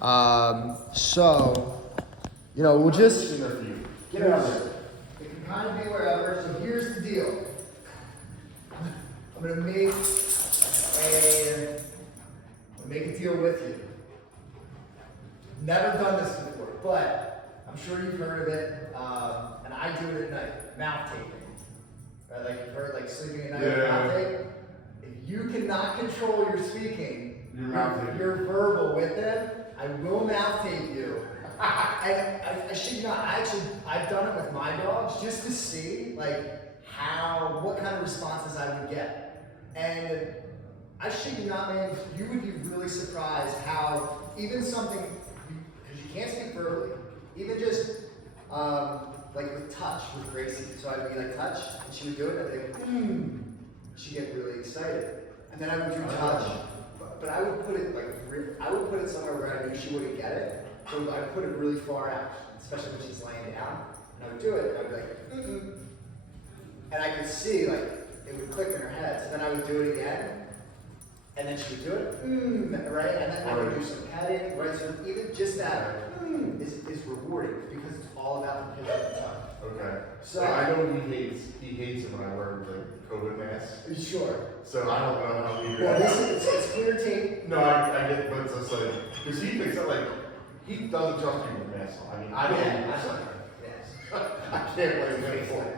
So, you know, we'll just get it out there. It can kind of be wherever. So here's the deal. I'm gonna make a deal with you. Never done this before, but I'm sure you've heard of it. And I do it at night. Mouth taping. Right? Like you've heard, like sleeping at night with mouth tape. If you cannot control your speaking, you're verbal with them, I will mouth tape you. I should not. I've done it with my dogs just to see like what kind of responses I would get. And I should not, man. You would be really surprised how even something, because you can't speak verbally, even just like with touch with Gracie. So I'd be like touch, and she would do it, and I'd be like, she'd get really excited. And then I would do touch, but I would put it somewhere where I knew she wouldn't get it. So I put it really far out, especially when she's laying down. And I would do it, and I'd be like, and I could see like it would click in her head. So then I would do it again, and then she would do it, right? And then I would do some petting, right? So even just that is rewarding because it's all about the kids at the time. Okay. So I know he hates it when I wear the COVID mask. Sure. So I don't know how he. Well, it's clear tape. No, I get, but it's just like because he thinks that like he doesn't trust you with masks on. I mean, I don't. Yes. I can't blame him for it.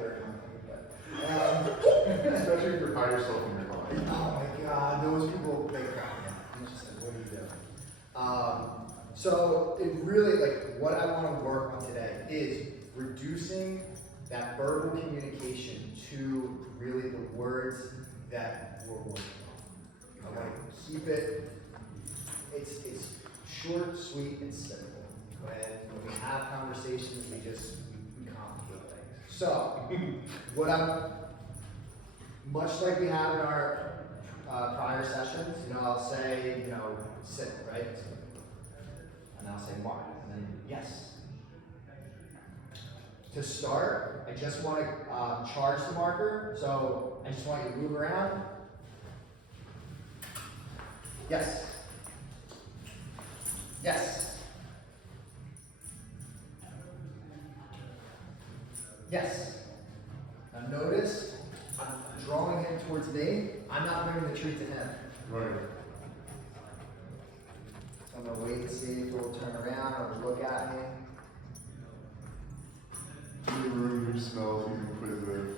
Especially if you hire yourself in your body. Oh my God, those people, they crap me. I'm just like, what are you doing? So it really, like, what I want to work on today is reducing that verbal communication to really the words that we're working on. I want to keep it, it's short, sweet, and simple. When we have conversations, we complicate things. So, what I'm, much like we have in our prior sessions, you know, I'll say, you know, sit, right? And I'll say mark, and then yes. To start, I just want to charge the marker, so I just want you to move around. Yes. Yes. Yes. Now notice, I'm drawing him towards me. I'm not bringing the treat to him. Right. So I'm going to wait and see if he'll turn around or look at me. In the room, your smells, he's inquisitive.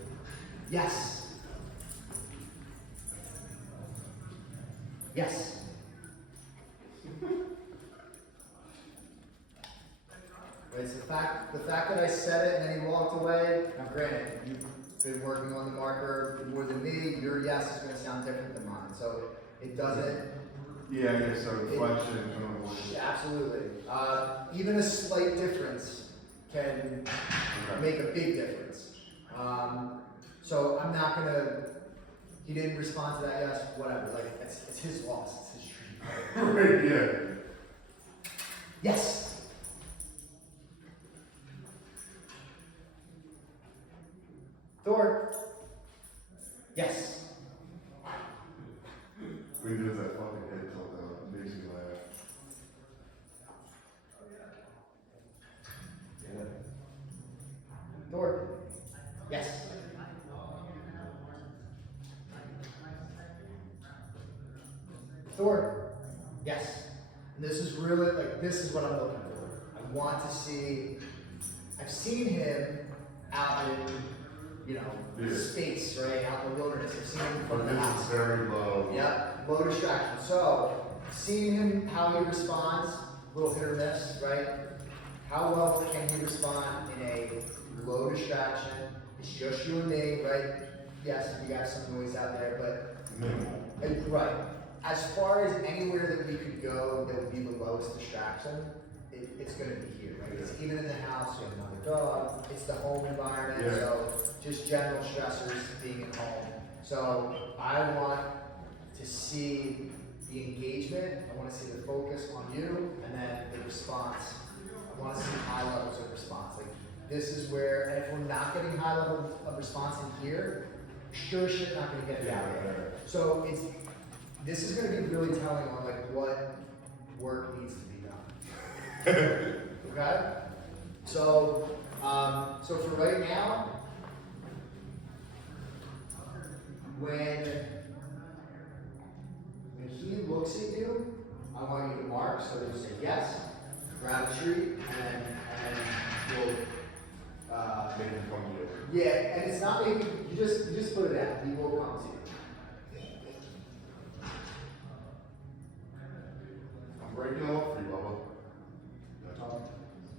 Yes. Yes. It's the fact that I said it and then he walked away. Now, granted, you've been working on the marker more than me. Your yes is going to sound different than mine, so it doesn't. Yeah, I guess so. Reflection. Absolutely. Even a slight difference can make a big difference. So I'm not going to. He didn't respond to that yes. Whatever. Like it's his loss. It's his treat. Right. Yeah. Yes. Thor. Yes. We did that fucking head tilt though. It makes you laugh. Yeah. Thor. Yes. Thor. Yes. And this is really this is what I'm looking for. I want to see. I've seen him out in, space, right? Out in the wilderness. I've seen him from the house. Very low. Yeah, low distraction. So, seeing him, how he responds, little hit or miss, right? How well can he respond in a low distraction? It's just you and me, right? Yes, you got some noise out there, but right. As far as anywhere that we could go that would be the lowest distraction, it's going to be here, right? It's even in the house, you have another dog, it's the home environment, so just general stressors being at home. So I want to see the engagement, I want to see the focus on you, and then the response. I want to see high levels of response. Like this is where, and if we're not getting high levels of response in here, sure shit not going to get it out there. So this is going to be really telling on like what work needs to be done. Okay? So, so for right now, when he looks at you, I want you to mark, so you say yes, grab a treat, and you'll, Make him come to you. yeah, and it's not making, you just put it out, he will come to you. I'm breaking it up for you, Bubba.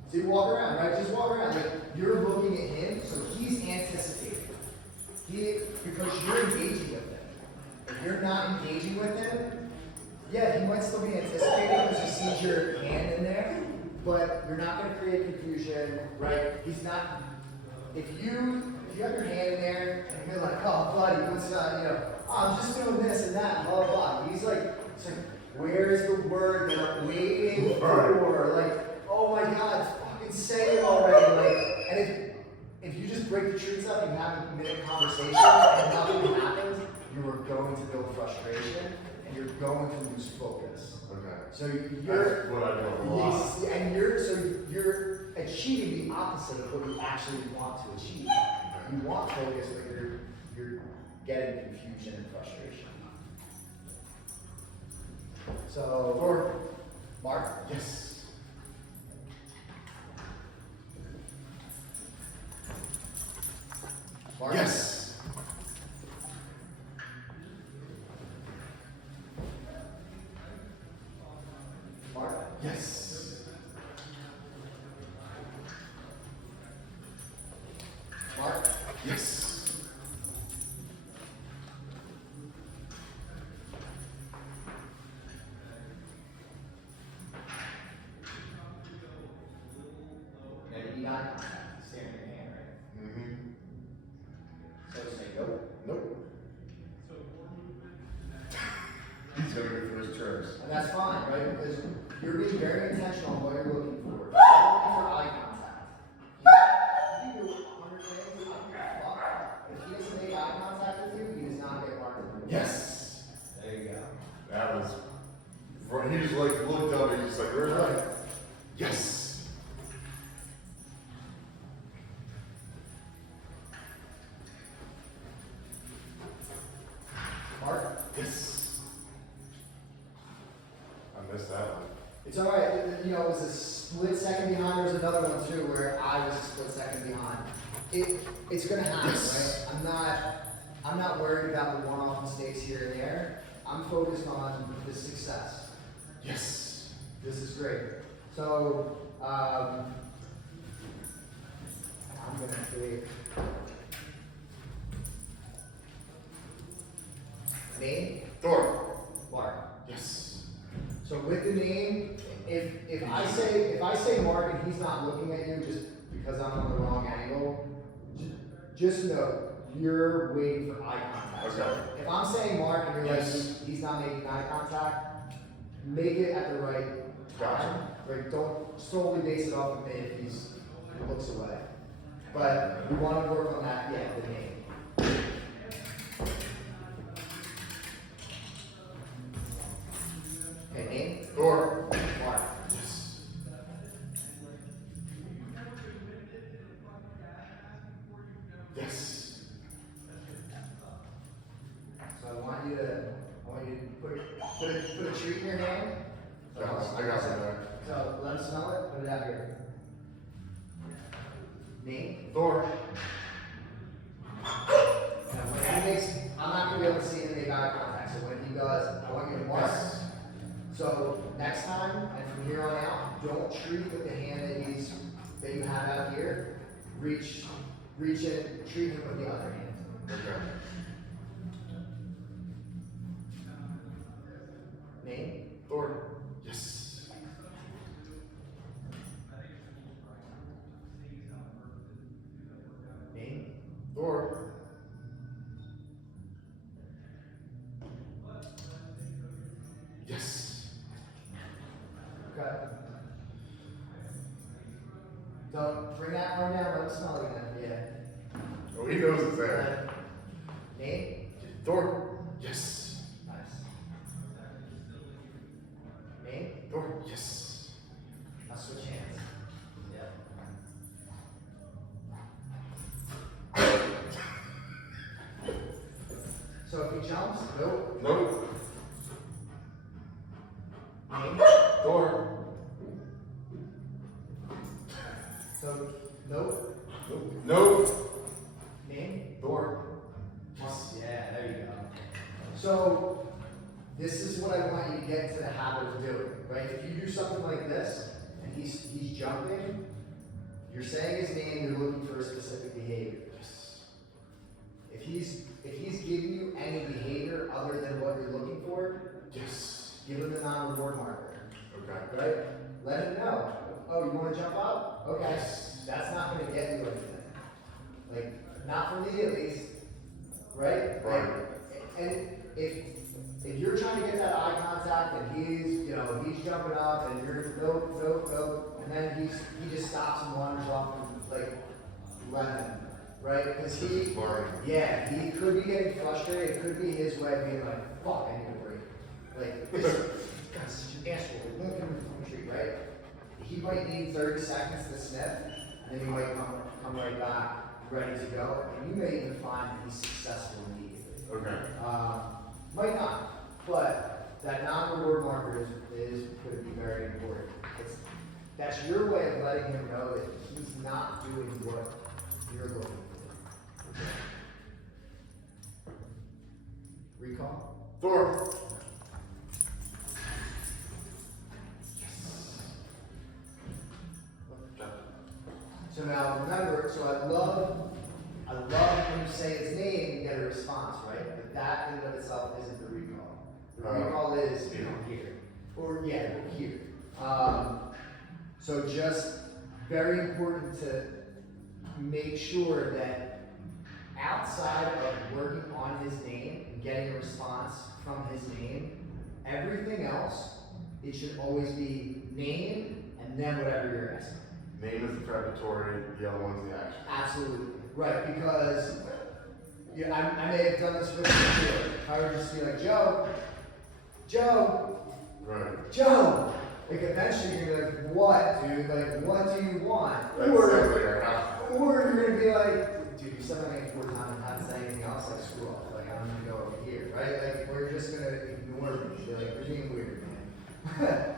So you walk around, right? Just walk around. Like you're looking at him, so he's anticipating. Because you're engaging with him. If you're not engaging with him, yeah, he might still be anticipating because he sees your hand in there, but you're not going to create confusion, right? He's not. If you have your hand in there and you're like, oh, buddy, what's oh, I'm just doing this and that, blah blah. He's like, where's the word that I'm waiting for? Like, oh my God, fucking say it already. Like, and if you just break the treats up and have a minute conversation and nothing happens, you are going to build frustration and you're going to lose focus. Okay. So That's what I do a lot. and you're achieving the opposite of what you actually want to achieve. You want focus, but you're getting confusion and frustration. So, or Mark, Yes. Mark, Yes. Mark, Yes. Mark, Yes. and you eye contact, stand in your hand, right? Mm-hmm. So say nope. Nope. He's gonna go for his terms. And that's fine, right? Because you're being very intentional on what you're looking for. You're looking for eye contact. You can do 100 things, I don't give a fuck. If he doesn't make eye contact with you, he does not get marked. Yes. There you go. That was. He just like looked up and he's like, where's Right. that? Yes. Mark? Yes. I missed that one. It's all right. You know, it was a split second behind. There's another one too where I was a split second behind. It's gonna happen, Yes. right? I'm not worried about the one-off mistakes here and there. I'm focused on the success. Yes. This is great. So I'm gonna create name Thor. Mark. Yes. So with the name, if I say Mark and he's not looking at you just because I'm on the wrong angle, just know you're waiting for eye contact. Okay. So if I'm saying Mark and you're Yes. like he's not making eye contact, make it at the right Gotcha. time. Right? Don't solely base it off of me if he looks away. But we want to work on that. Yeah, the name. Okay, name. Thor. Mark. Yes. Yes. So I want you to put a treat in your hand. So I got it there. So let us smell it. Put it out here. Name. Thor. Now when he makes, I'm not gonna be able to see him make eye contact. So when he does, I want you to mark. Yes. So next time and from here on out, don't treat with the hand that you have out here. Reach in, treat him with the other hand. Okay. Name. Thor. Yes. Name. Thor. Yes. Okay. Don't bring that arm down, let him smell it again. Yeah. Oh, he knows it's there. Name? Thor. Yes. Nice. Name? Thor. Yes. I'll switch he jumps? Nope. Nope. Name? Thor. So, nope. Nope. Nope. Name? Thor. Yeah, there you go. So, this is what I want you to get into the habit of doing, right? If you do something like this, and he's jumping, you're saying his name, you're looking for a specific behavior. If he's giving you any behavior other than what you're looking for, Yes. give him the non-reward marker. Okay. Right? Let him know. Oh, you want to jump up? Okay. Yes. That's not going to get you anything. Like, not for me at least. Right? Right. And if you're trying to get that eye contact and he's jumping up and you're nope, and then he just stops and wanders off and like let him, right? Because he could be getting frustrated. It could be his way of being like, fuck, I need a break. Like, this guy's such an asshole. He won't come from the tree, right? He might need 30 seconds to sniff, and then he might come right back, ready to go, and you may even find that he's successful immediately. Okay. Might not, but that non-reward marker could be very important. That's your way of letting him know that he's not doing what you're looking for. Okay. Recall? Thor. So now remember, I love when you say his name, you get a response, right? But that in and of itself isn't the recall. The recall is here. Or here. So just very important to make sure that outside of working on his name and getting a response from his name, everything else, it should always be name and then whatever you're asking. Name is the preparatory, the other one's the action. Absolutely. Right, because I may have done this with you too. I would just be like, Joe. Right. Joe. Like eventually you're gonna be like, what, dude? Like, what do you want? That's Or you're gonna be like, dude, you said my name 4 times and haven't said anything else, like screw off. Like I'm gonna go over here, right? Like we're just gonna ignore me. You're like, you're being weird, man.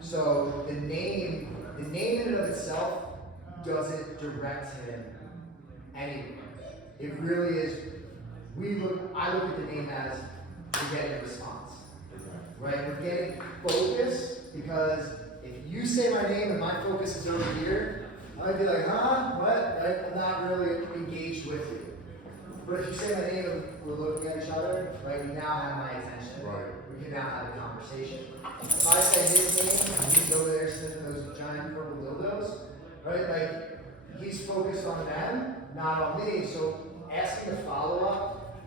So the name in and of itself doesn't direct him anywhere. It really is. I look at the name as we're getting a response, right? We're getting focus because if you say my name and my focus is over here, I might be like, huh, what? Right? I'm not really engaged with you. But if you say my name and we're looking at each other, right? You now have my attention. Right. We can now have a conversation. If I say his name and he's over there sniffing those giant purple dildos, right? Like he's focused on them, not on me. So asking a follow-up,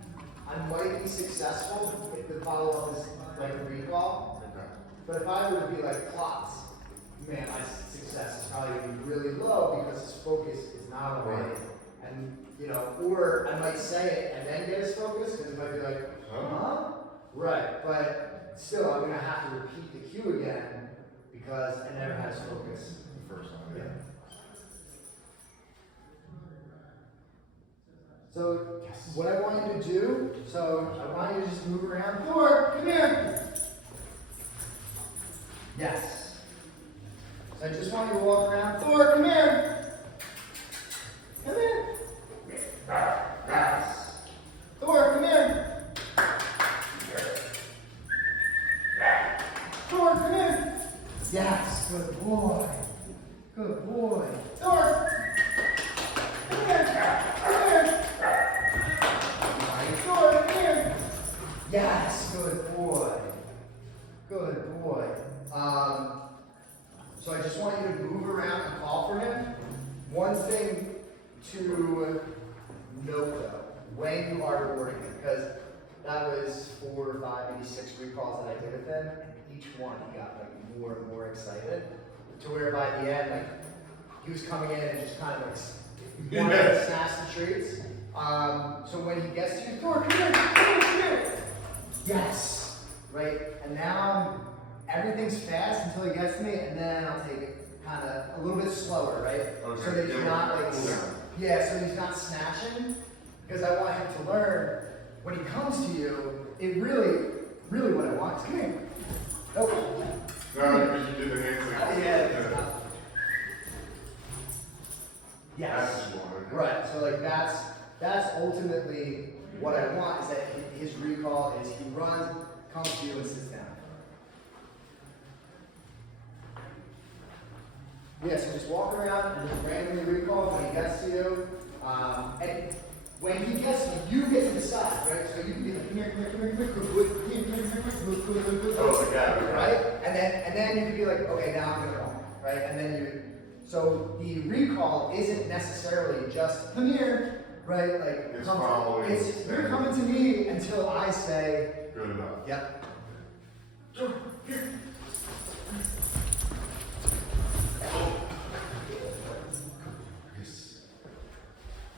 I might be successful if the follow-up is like a recall. Okay. But if I were to be like plots, man, my success is probably going to be really low because his focus is not on me. And or I might say it and then get his focus because it might be like, huh? Right, but still, I'm going to have to repeat the cue again because I never had his focus The first time. yeah. So, what I want you to do, I want you to just move around. Thor, come here. Yes. So I just want you to walk around. Thor, come here. Come here. Yes. Thor, come here. Thor, come here. Yes, good boy. Good boy. Thor. Come here. Come here. Thor, come here. Yes, good boy. Good boy. So I just want you to move around and call for him. One thing to note though, when you are rewarding him, because that was 4 or 5, maybe 6 recalls that I did with him, and each one he got like more and more excited, to where by the end, like he was coming in and just kind of like wanted to snatch the treats. So when he gets to you, Thor, come here, come here. Yes, right. And now everything's fast until he gets to me, and then I'll take it kind of a little bit slower, right? Okay. So that he's not like, so he's not snatching, because I want him to learn when he comes to you, it really what I want is come here. Oh. No, because you did the hands like Yes. Right. So like that's ultimately what I want, is that his recall is he runs, comes to you, and sits down. Yeah, so just walk around and just randomly recall when he gets to you. And when he gets to you, you get to decide, right? So you can be like, come here, Oh, yeah. right? And then you can be like, okay, now I'm gonna walk, right? And then so the recall isn't necessarily just come here, right? Like it's following. It's you're coming to me until I say good enough. Yep. Go here.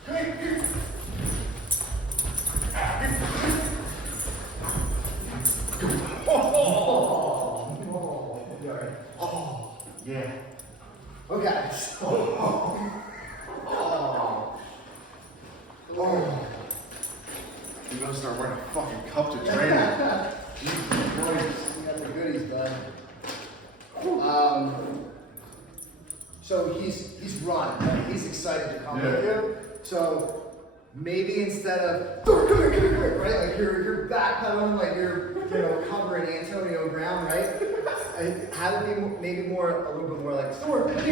Come here, here. Oh, yeah. Okay. You gotta start wearing a fucking cup to train it. Jesus Christ. You got the goodies, bud. So he's run, right? He's excited to come with you. So maybe instead of Thor, come here, right? Like you're backpedaling, like you're covering Antonio Brown, right? Have it be maybe a little bit more like Thor, come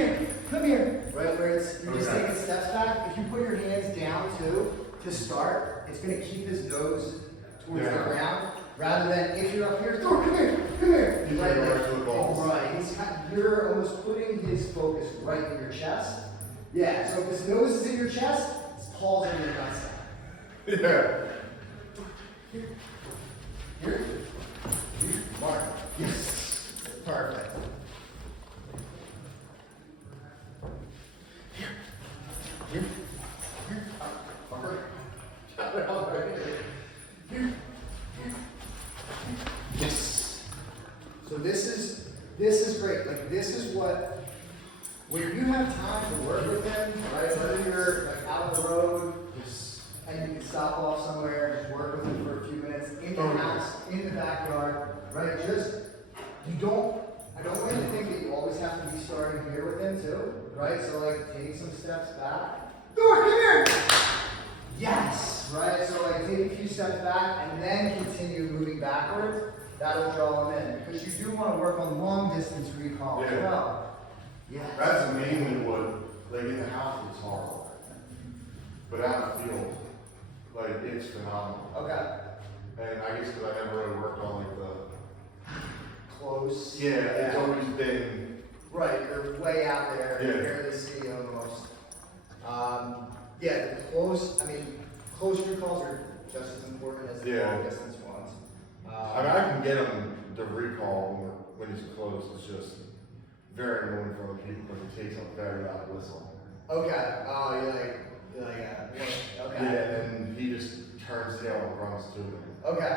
here, right? Where you're just taking steps back. If you put your hands down too to start, it's gonna keep his nose towards the ground. Rather than if you're up here, Thor, come here. He's right to the balls. Right. You're almost putting his focus right in your chest. Yeah. So if his nose is in your chest, his paws are in your nutsack. Yeah. Here. Mark. Yes. Perfect. Here. Fucker. Here. Yes. So this is great. Like this is what when you have time to work with him, right? Whether you're like out on the road and you can stop off somewhere and just work with him for a few minutes in the house, in the backyard, right? I don't want you to think that you always have to be starting here with him too, right? So like taking some steps back. Thor, come here! Yes, right? So like take a few steps back and then continue moving backwards. That'll draw him in. Because you do want to work on long distance recall as well. Yeah. That's mainly what, like in the house it's hard. But out in the field, like it's phenomenal. Okay. And I guess because I never really worked on like the Close. Yeah, it's always been right. You're way out there. Yeah. You barely see almost. The close recalls are just as important as the long distance ones. I can get him to recall when he's close. It's just very annoying for other people because he takes a very loud whistle. Okay. Oh, you're like okay. Yeah, and he just turns tail and runs to me. Okay.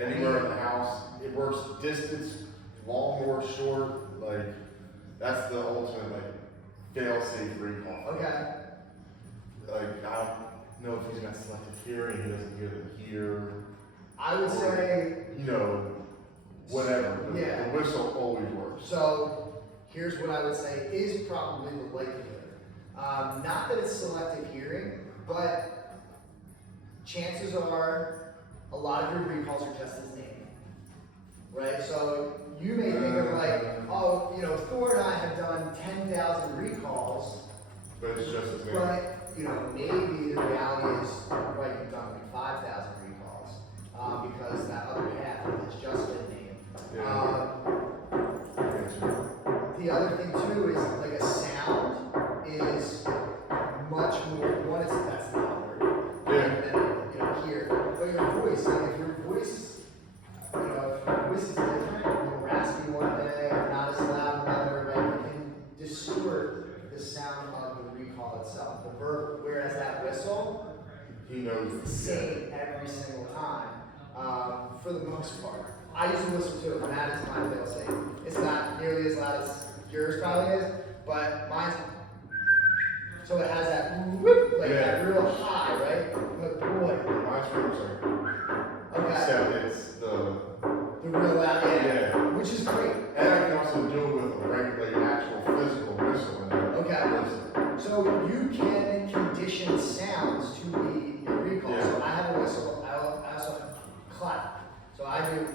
Anywhere in the house, it works distance, long or short. Like that's the ultimate like fail-safe recall. Okay. Like I don't know if he's got selective hearing. He doesn't hear them here. I would say whatever. The whistle always works. So here's what I would say is probably the likelihood. Not that it's selective hearing, but chances are a lot of your recalls are just his name, right? So you may think of like, Thor and I have done 10,000 recalls, but it's just his name. but maybe the reality is, right, you've done like 5,000 recalls because that other half is just his name. The other thing too is like a sound is much more. That's not a word. Than here. But your voice, like if your voice is different, raspy one day or not as loud another, right? It can distort the sound of the recall itself. The verb, whereas that whistle, he knows the same every single time. For the most part. I use a whistle too, and that is my fail safe. It's not nearly as loud as yours probably is, but mine's so it has that whoop, like that real high, right? But boy, mine's really except it's the real out, yeah. which is great. And I can also do it with a regular actual physical whistle. Okay. So you can condition sounds to be a recall. Yeah. So I have a whistle. I also have a clap. So I do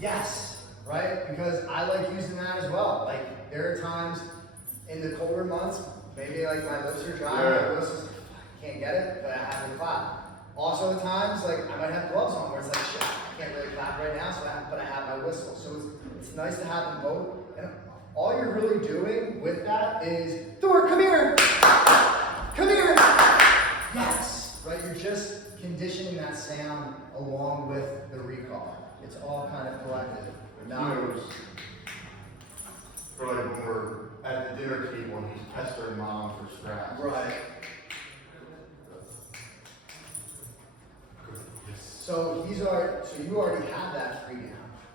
yes, right? Because I like using that as well. Like there are times in the colder months, maybe like my lips are dry, my whistles, I can't get it, but I have to clap. Also, at times, like I might have gloves on where it's like, shit, I can't really clap right now, but I have my whistle. So it's nice to have them both. And all you're really doing with that is, Thor, come here! Come here! Yes! Right? You're just conditioning that sound along with the recall. It's all kind of collected. For like when we're at the dinner table and he's pestering mom for scraps. Right. So you already have that free now.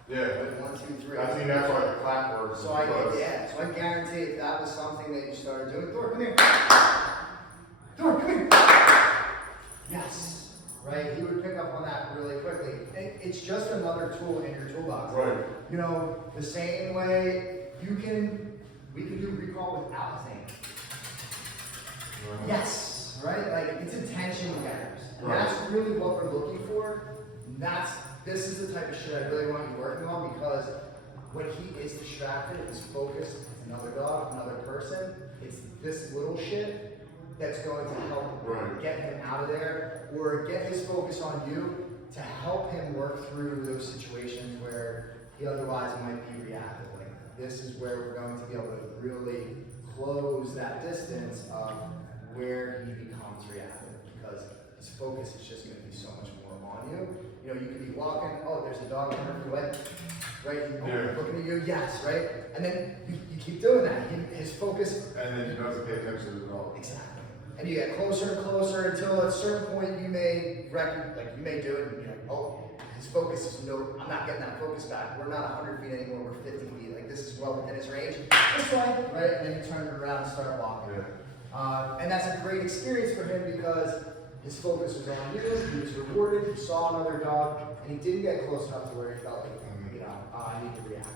Yeah. Like 1, 2, 3. I think that's why the clap works. So I guarantee if that was something that you started doing, Thor, come here. Thor, come here. Yes. Right? He would pick up on that really quickly. And it's just another tool in your toolbox. Right. You know, the same way we can do recall without his name. Right. Yes. Right? Like it's attention getters. And Right. that's really what we're looking for. This is the type of shit I really want you working on, because when he is distracted, his focus is another dog, another person. It's this little shit that's going to help get him out of there, or get his focus on you to help him work through those situations where he otherwise might be reactive. Like this is where we're going to be able to really close that distance of where he becomes reactive, because his focus is just going to be so much more on you. You know, you could be walking, oh, there's a dog running away, right? He's looking at you, yes, right? And then you keep doing that. His focus. And then he doesn't pay attention to the dog. Exactly. And you get closer and closer until at a certain point you may do it and you're like, oh, his focus is I'm not getting that focus back. We're not 100 feet anymore, we're 50 feet. Like this is well within his range. This way, right? And then you turn it around and start walking. Yeah. And that's a great experience for him because his focus was on you, he was rewarded, he saw another dog, and he didn't get close enough to where he felt like, I need to react.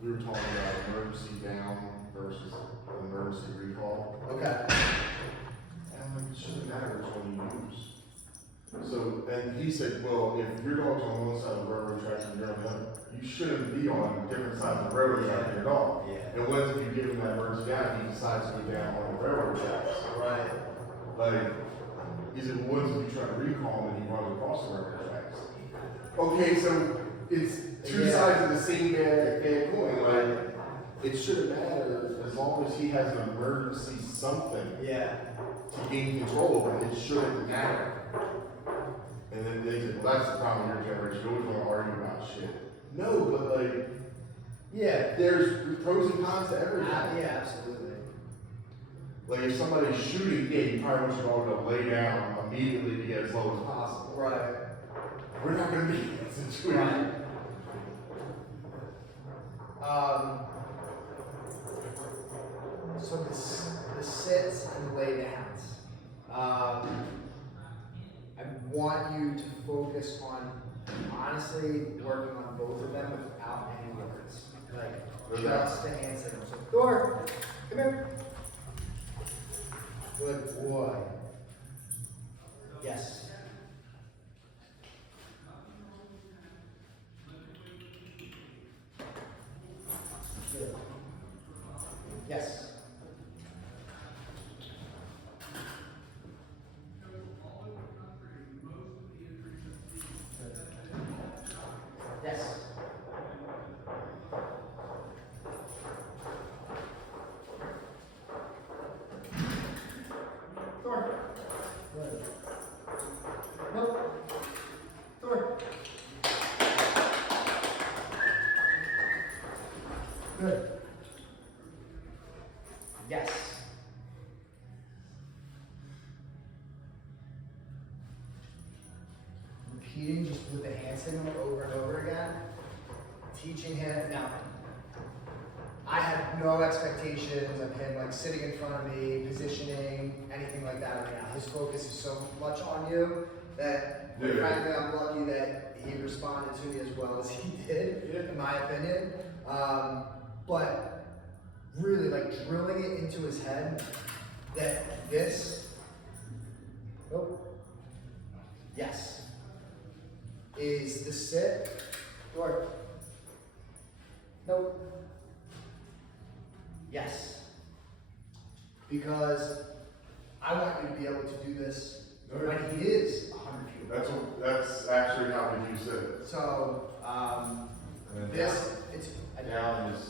We were talking about emergency down versus emergency recall. Okay. And it shouldn't matter which one you use. So, and he said, well, if your dog's on one side of the railroad tracks and you're on the other, you shouldn't be on different sides of the railroad track than your dog. Yeah. And what if you give him that emergency down, he decides to go down on the railroad tracks? Right. Like, he said, what if you try to recall him and he runs across the railroad tracks? Okay, so it's two sides of the same bad coin. Like, it shouldn't matter as long as he has an emergency something to gain control over it. It shouldn't matter. And then they said, well, that's the problem with your generation. You always want to argue about shit. No, but like, there's pros and cons to everything. Yeah, absolutely. Like if somebody's shooting, you probably want your dog to lay down immediately to get as low as possible. Right. We're not going to be in that situation. So the sits and the lay downs. I want you to focus on honestly working on both of them without any words. Like just the hand signals. So Thor, come here. Good boy. Yes. Good. Yes. Yes. Thor. Good. Nope. Thor. Good. Yes. Repeating just with the hand signal over and over again. Teaching him. Now, I had no expectations of him like sitting in front of me, positioning, anything like that right now. His focus is so much on you that frankly I'm lucky that he responded to me as well as he did, in my opinion. But really like drilling it into his head that this, yes, is the sit, or, nope. Yes. Because I want you to be able to do this when he is 100 feet away. That's actually how we use it. So, this, it's, Down is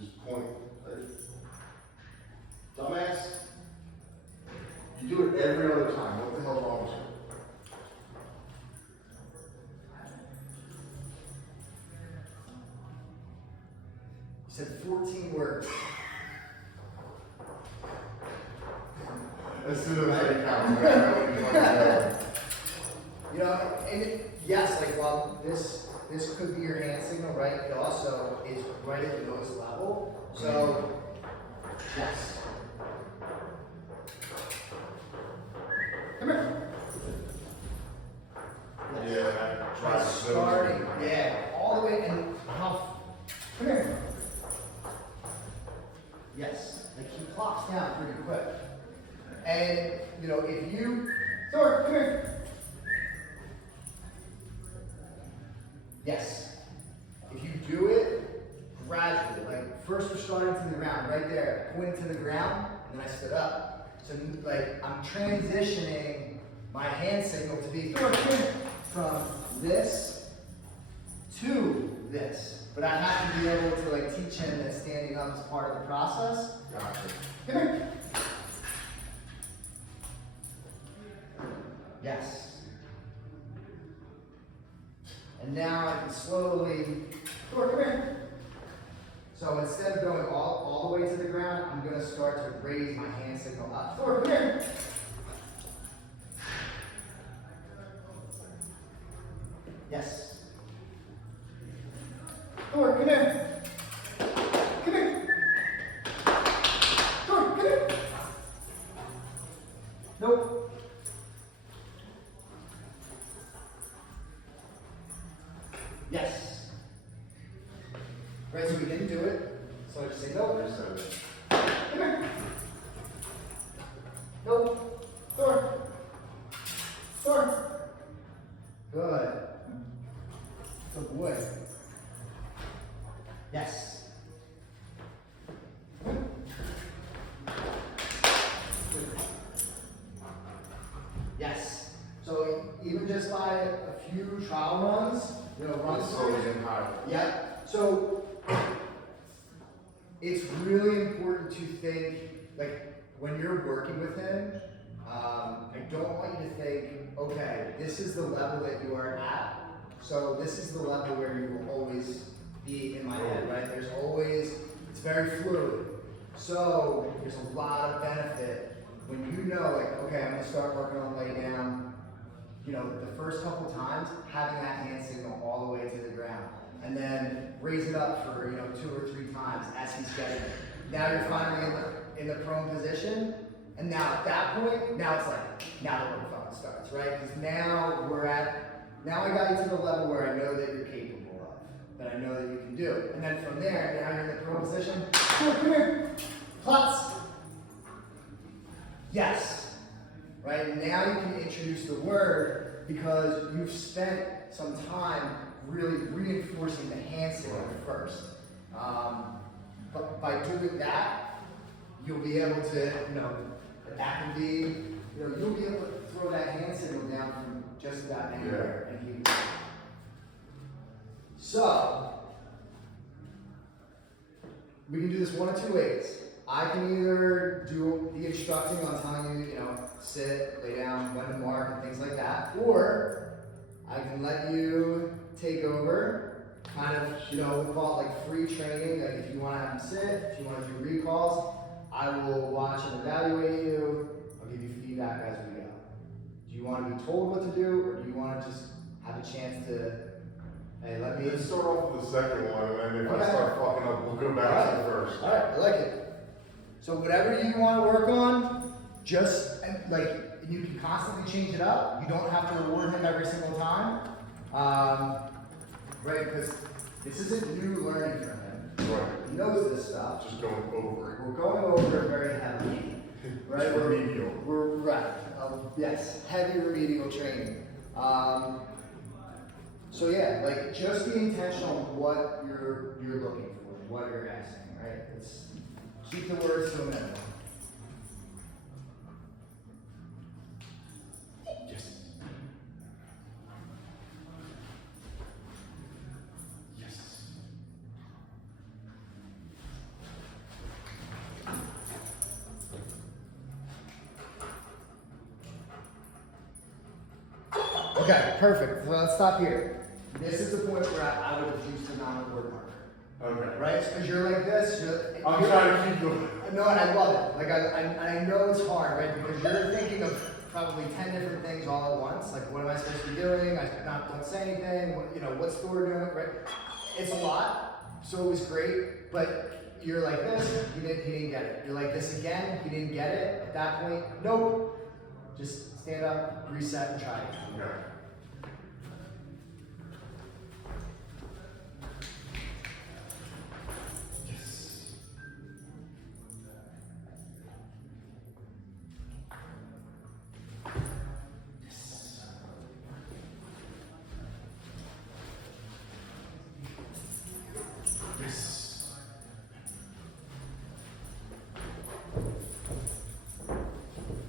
just point. Dumbass. You do it every other time. What the hell's wrong with you? you said 14 words. As soon as I count, I know what you're talking about. You know, and yes, like while this could be your hand signal, right? It also is right at the nose level. So, yes. Come here. Yes. Yeah, try to Starting, yeah, all the way and how. Come here. Yes, like he clocks down pretty quick. And you know, if you, Thor, come here. Yes. If you do it gradually, like first we're starting to the ground, right there, pointing to the ground, and then I stood up. So like I'm transitioning my hand signal to be from this to this. But I have to be able to like teach him that standing up is part of the process. Gotcha. Come here. Yes. And now I can slowly, Thor, come here. So instead of going all the way to the ground, I'm going to start to raise my hand signal up. Thor, come here. Yes. Thor, come here. Come here. Thor, come here. Nope. Yes. Right, so we didn't do it. So I just say nope. Come here. Nope. Thor. Thor. Good. Good boy. Yes. Yes. So even just by a few trial runs, you know, runs through. Yeah. So it's really important to think, like, when you're working with him, I don't want you to think, okay, this is the level that you are at, so this is the level where you will always be in my head, right? There's always, it's very fluid. So there's a lot of benefit when you know, like, okay, I'm gonna start working on lay down, you know, the first couple times, having that hand signal all the way to the ground. And then raise it up for, you know, 2 or 3 times as he's getting it. Now you're finally in the prone position. And now at that point, now it's like, now the work fucking starts, right? Because now now I got you to the level where I know that you're capable of, that I know that you can do. And then from there, now you're in the prone position. Come here. Klutz. Yes. Right? Now you can introduce the word because you've spent some time really reinforcing the hand signal first. But by doing that, you'll be able to, you know, that can be, you know, you'll be able to throw that hand signal down from just about anywhere. And he, so, we can do this one of 2 ways. I can either do the instructing on telling you, you know, sit, lay down, when to mark, and things like that, or I can let you take over, kind of, you know, we call it like free training. Like if you want to have them sit, if you want to do recalls, I will watch and evaluate you. I'll give you feedback as we go. Do you want to be told what to do, or do you want to just have a chance to Hey, let me Let's start off with the second one, and then if Okay. I start fucking up, we'll go back to the first. All right, I like it. So whatever you want to work on, just like you can constantly change it up. You don't have to reward him every single time, right? Because this isn't new learning for him. Right. He knows this stuff. Just going over it. We're going over it very heavily, right? It's remedial. We're right. Yes, heavy remedial training. So yeah, like just be intentional on what you're looking for, what you're asking, right? It's keep the words to a minimum. Yes. Yes. Okay, perfect. So let's stop here. This is the point where I would have used the non-reward marker. Okay. Right? Because you're like this. I'm trying to keep going. No, and I love it. Like I know it's hard, right? Because you're thinking of probably 10 different things all at once. Like, what am I supposed to be doing? Don't say anything. What's Thor doing? Right? It's a lot. So it was great, but you're like this. He didn't get it. You're like this again. He didn't get it. At that point, nope. Just stand up, reset, and try it. Okay.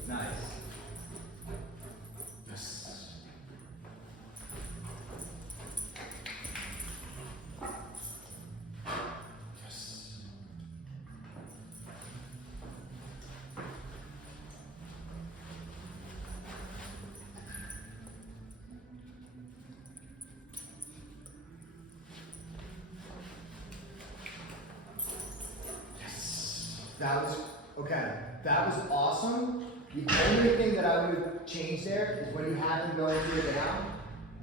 Nice. Yes. Yes. That was okay. That was awesome. The only thing that I would have changed there is when you have him going to your down,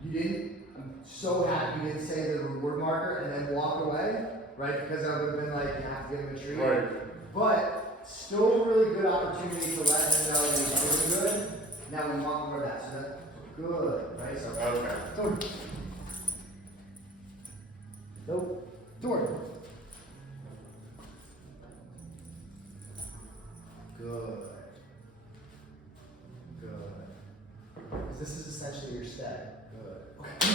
you didn't. I'm so happy you didn't say the reward marker and then walk away, right? Because I would have been like, you have to give him a treat. Right. But still, a really good opportunity to let him know that he's doing good. Now we want more of that. So that's good, right? So Okay. nope. Thor. Good. Good. Because this is essentially your step. Good. Okay.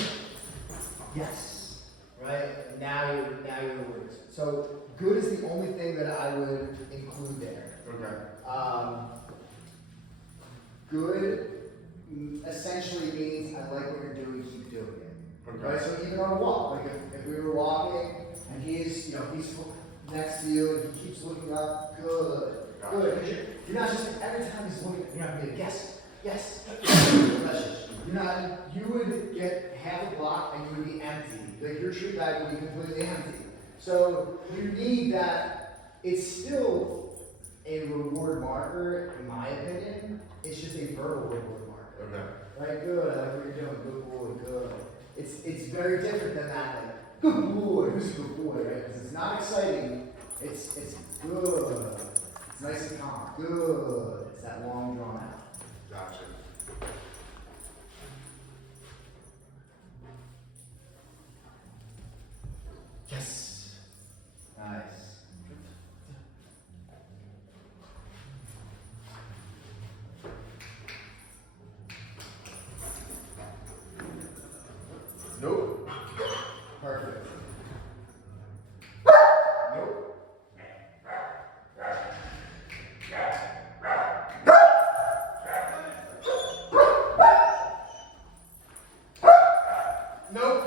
Yes. Right? Now you're the words. So good is the only thing that I would include there. Okay. Good essentially means I like what you're doing, keep doing it. Okay. Right? So even on a walk, like if we were walking and he's next to you and he keeps looking up, good. Good. Because you're not just every time he's looking, you're not gonna be like, yes. You're not. You would get half a block and you would be empty. Like your treat bag would be completely empty. So you need that. It's still a reward marker, in my opinion. It's just a verbal reward marker. Okay. Right? Good. I like what you're doing. Good boy. Good. It's very different than that. Like, good boy. Who's a good boy? Right? Because it's not exciting. It's good. It's nice and calm. Good. It's that long drawn out. Gotcha. Yes. Nice. Nope. Perfect. Nope. Nope.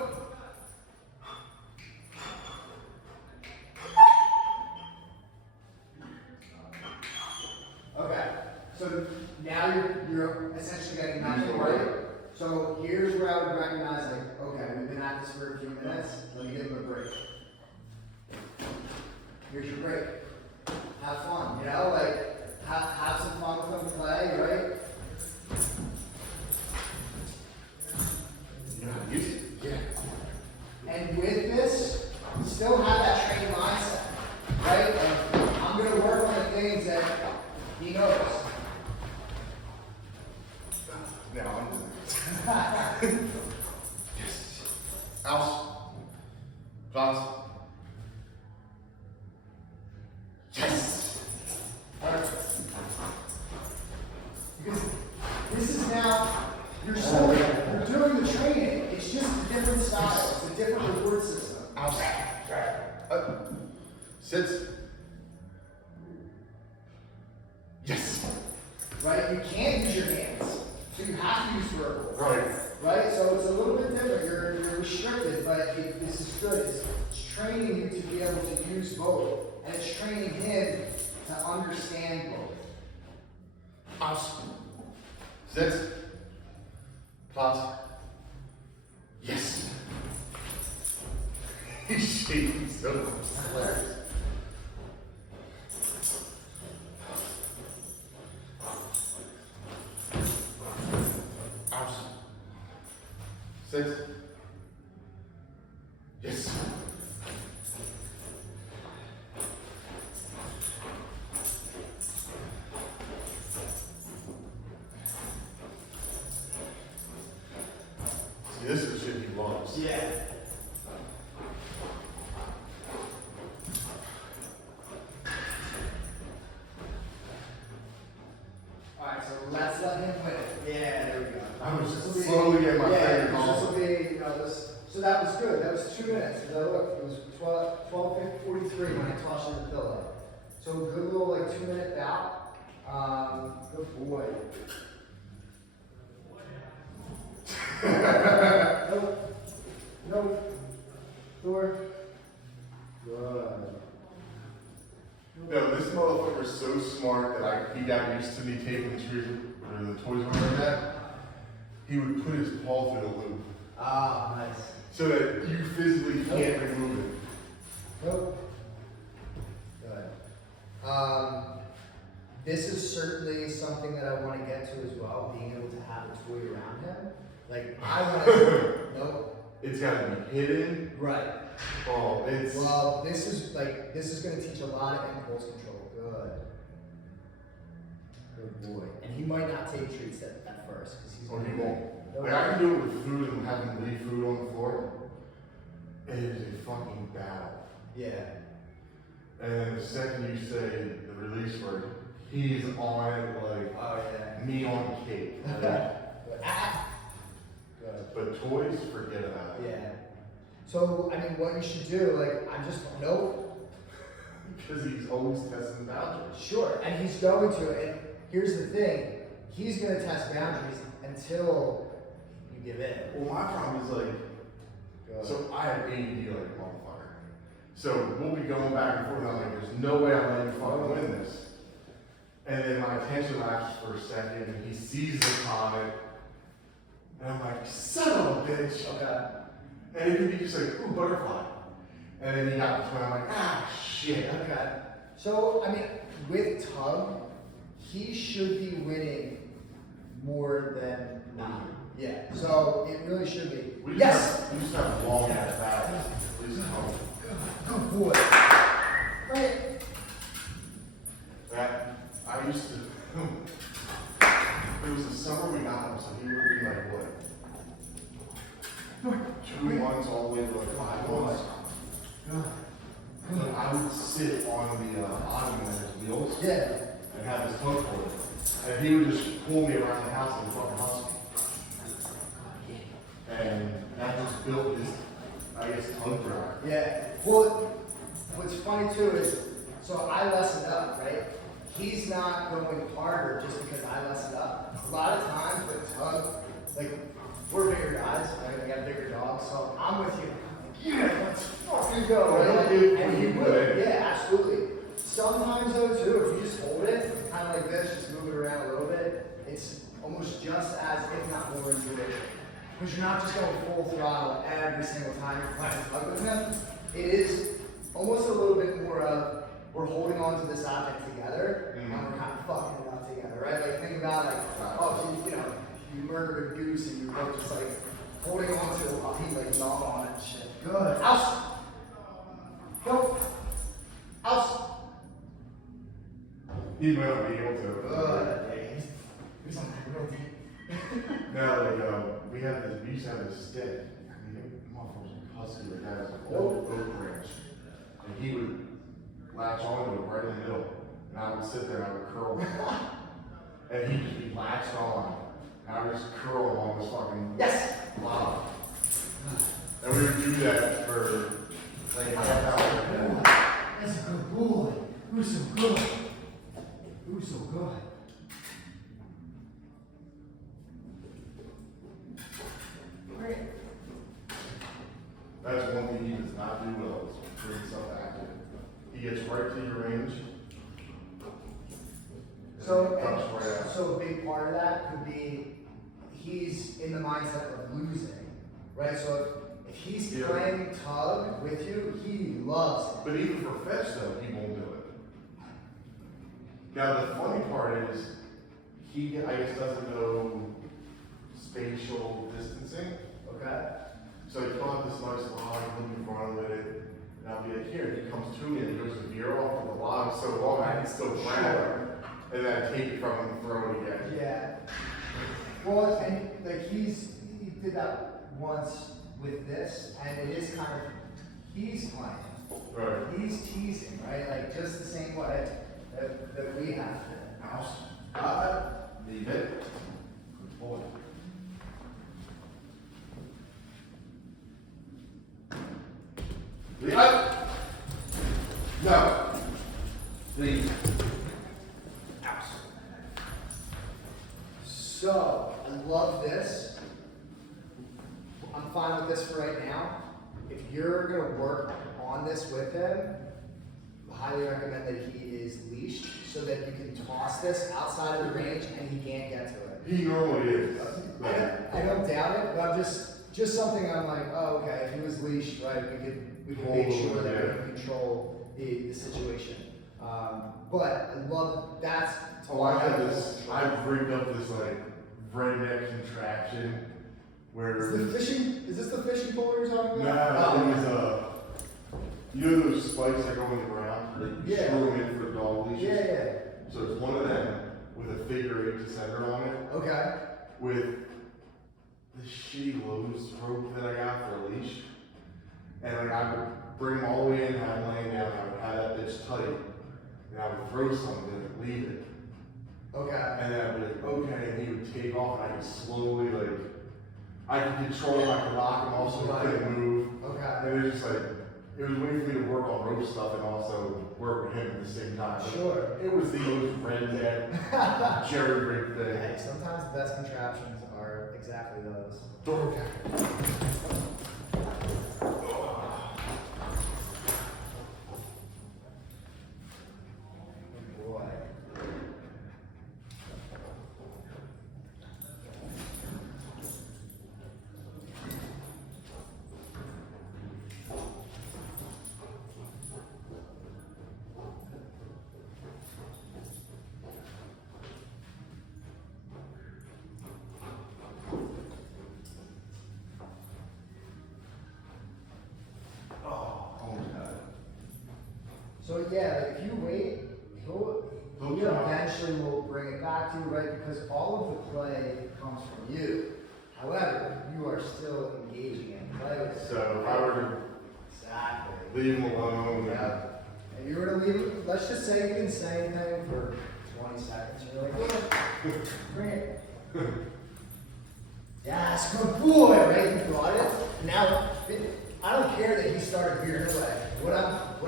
Okay. So now you're essentially getting nothing right. So here's where I would recognize, like, okay, we've been at this for a few minutes. Let me give him a break. Here's your break. Have fun, like have some fun with them, play, right? You know how to use it? Yeah. Thoughts? Yes! Alright. Because this is now, you're doing the training. It's just a different style. It's a different reward system. Out. Sits. Yes. Right? You can't use your hands. So you have to use verbal. Right. Right? So it's a little bit different. You're restricted, but this is good. It's training you to be able to use both. And it's training him to understand both. Out. Sits. Pause. Yes. He's shaking so much. Out. Six. Yes. See, this is the shit he loves. Yeah. Alright, so let's let him win it. Yeah, there we go. I was just slowly getting my finger this calm. will be, you know, this. So that was good. That was 2 minutes. Because look, it was 12:43 when I tossed in the pillow. So good little like 2 minute bout. Good boy. No. Thor. Good. No, this motherfucker's so smart that he got used to me taking the trees or the toys were like that. He would put his paw through the loop. Ah, nice. So that you physically can't remove it. Nope. Good. This is certainly something that I want to get to as well, being able to have a toy around him. Like, I want to, nope. It's got to be hidden. Right. Oh, it's. Well, this is going to teach a lot of impulse control. Good. Good boy. And he might not take treats at first, because he's Or he gonna- won't. No. Like, I can do it with food and have him leave food on the floor. It is a fucking battle. Yeah. And then the second you say the release word, he's on it like Oh, yeah. me on cake. Good. Ah. Good. But toys, forget about it. Yeah. So, I mean, what you should do, like, nope. Because he's always testing boundaries. Sure, and he's going to, and here's the thing, he's going to test boundaries until you give in. Well, my problem is like, so I have ADD like a motherfucker. So we'll be going back and forth, and I'm like, there's no way I'm letting you fucking win this. And then my attention lapses for a second, and he sees the comic, and I'm like, son of a bitch. Okay. And it could be just like, ooh, butterfly. And then he got the twin, I'm like, ah, shit. Okay. So, I mean, with Tug, he should be winning more than not. Yeah. So it really should be. We just Yes. we just have a long ass battle. Please come. Good boy. Right. That I used to. It was the summer we got him, so he would be like what? 2 months all the way to like 5 months. I would sit on the ottoman with his wheels Yeah. and have his tug pull it. And he would just pull me around the house and fucking hustle me. And that just built his, I guess, tug drive. Yeah. Well, what's funny too is, so I lessened up, right? He's not going harder just because I lessened up. A lot of times with Tug, like, we're bigger guys, right? I got bigger dogs, so I'm with you. Yeah, let's fucking go, right? And he would, yeah, absolutely. Sometimes though too, if you just hold it, kind of like this, just move it around a little bit, it's almost just as, if not more enjoyable. Because you're not just going full throttle every single time you're playing Tug with him. It is almost a little bit more of, we're holding on to this object together, and we're kind of fucking it up together, right? Like, think about like, oh, you know, you murdered a goose and you're both just like holding on to a puppy, like gnaw on it and shit. Good. House. Go. House. He might not be able to. Good. He's on that real deep. Now, like, we used to have this stick. I mean, motherfuckers are husky like that. It's like, oh, latch onto it right in the middle. And I would sit there and I would curl him. And he'd just be latched on. And I would just curl him on this fucking Yes! lava. And we would do that for like a half hour. That's a good boy. Who's so good? Who's so good? Great. That's one thing he does not do well, is bring himself active. He gets right to your range. So, and he cuts right out. so a big part of that could be he's in the mindset of losing, right? So if he's Yeah. playing tug with you, he loves it. But even for fetch though, he won't do it. Now the funny part is, he I guess doesn't know spatial distancing. Okay? So he caught this nice log, he'll be running with it, and I'll be like, here, he comes to me and he goes to veer off of the log so long I can still grab it. And then I take it from him and throw it again. Yeah. Well, and like he did that once with this, and it is kind of, he's playing. Right. He's teasing, right? Like just the same way that we have to. House. Leave it. Good boy. Leave it. No. Leave. House. So, I love this. I'm fine with this for right now. If you're gonna work on this with him, I highly recommend that he is leashed so that you can toss this outside of the range and he can't get to it. He normally is. I don't doubt it, but I'm just something I'm like, oh, okay, if he was leashed, right, we could make sure that we can control the situation. But I love that's. Oh, I have this. I've rigged up this like redneck contraption where. Is this the fishing pole you're talking No, about? it was you know those spikes that go in the ground? That you Yeah. screw them in for dog leashes? Yeah. So it's one of them with a figure 8 to center on it Okay. with the shitty Lowe's rope that I got for a leash. And like I would bring them all the way in, have them laying down, I would have that bitch tight, and I would throw something and leave it. Okay. And then I'd be like, okay, and he would take off and I could slowly I could control him, I could lock him off so he couldn't move. Okay. And it was just it was a way for me to work on rope stuff and also work with him at the same time. Sure. It was the most redneck, jerry rig thing. Hey, sometimes the best contraptions are exactly those. Okay. Boy. So yeah, like if you wait, he eventually will bring it back to you, right? Because all of the play comes from you. However, you are still engaging in play with it. So if I were to Exactly. leave him alone, Yeah. And you were to leave it, let's just say you didn't say anything for 20 seconds. You're like, yeah, bring it. Yes, good boy, right? You brought it. Now, I don't care that he started veering away. What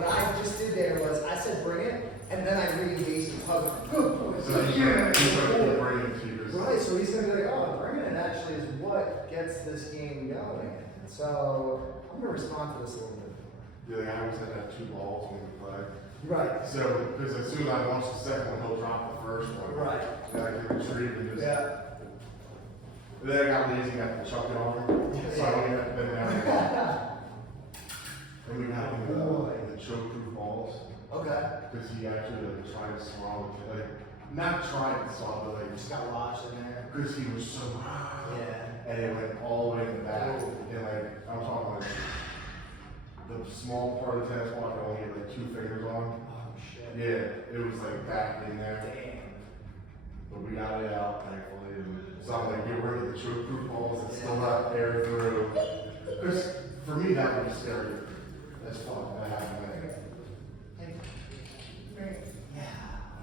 I just did there was I said bring it, and then I re-engaged the hug. Good boy. so he's going to bring it to you. Right, so he's gonna be like, oh, bringing it actually is what gets this game going. So I'm gonna respond to this a little bit. Yeah, I always had to have 2 balls when we play. Right. So, because as soon as I launch the second one, he'll drop the first one. Right. Then I can retrieve and just. Yeah. And then I got lazy and got to chuck it on him. So I only had to bend down. And we got him the choke-proof balls. Okay. Because he actually tried to swallow it. Not tried to swallow, but Just got lodged in there. because he was so. Yeah. And it went all the way in the back. And I'm talking the small part of the tennis ball I could only get 2 fingers on. Oh shit. Yeah, it was back in there. Damn. But we got it out, thankfully. And so I'm get rid of the choke-proof balls and still got air through. Because for me, that would be scary. That's fun. That happened. Bring it. Yeah.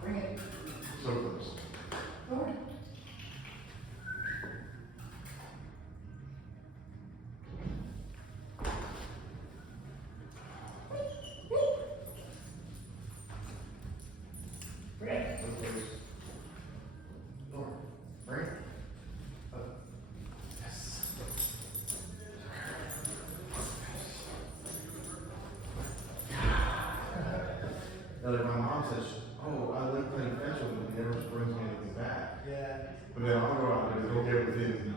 Bring it. So close. Forward. Bring it. So close. Forward. Bring it. Up. Yes. Like my mom says, oh, I like playing fetch with him, but he never brings me anything back. Yeah. But then I'll go out there and go get within.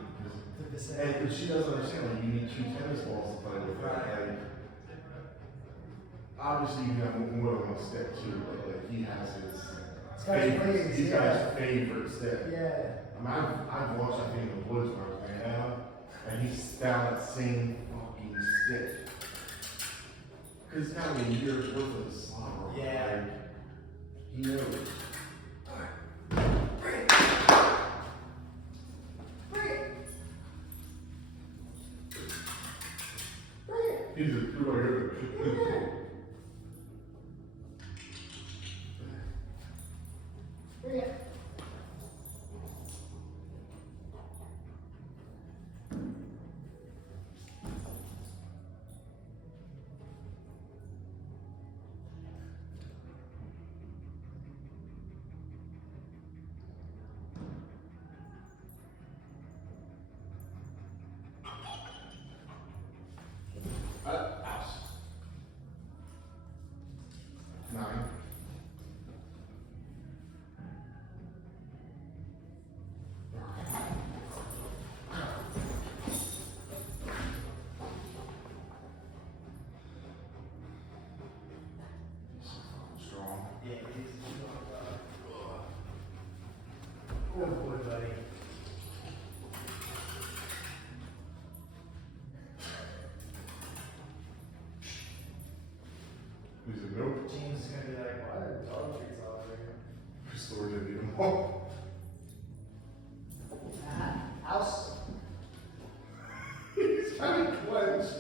The same. And but she doesn't understand, like, you need 2 tennis balls to play with. Right. Like, obviously, you have more than one stick too, but like, he has his favorite. He's got his favorite stick. Yeah. I mean, I've watched that thing in the woods when I was hanging out, and he's found that same fucking stick. Because it's got to be a year's worth of slobber. Yeah. Like, he knows. Bring it. Bring it. Bring it. He's a good Bring it. House. 9. Strong. Yeah, it is. Oh boy, buddy. He's a nope. James is gonna be like, why are dog treats all over here? Storage of the mall. House. He's kind of clenched.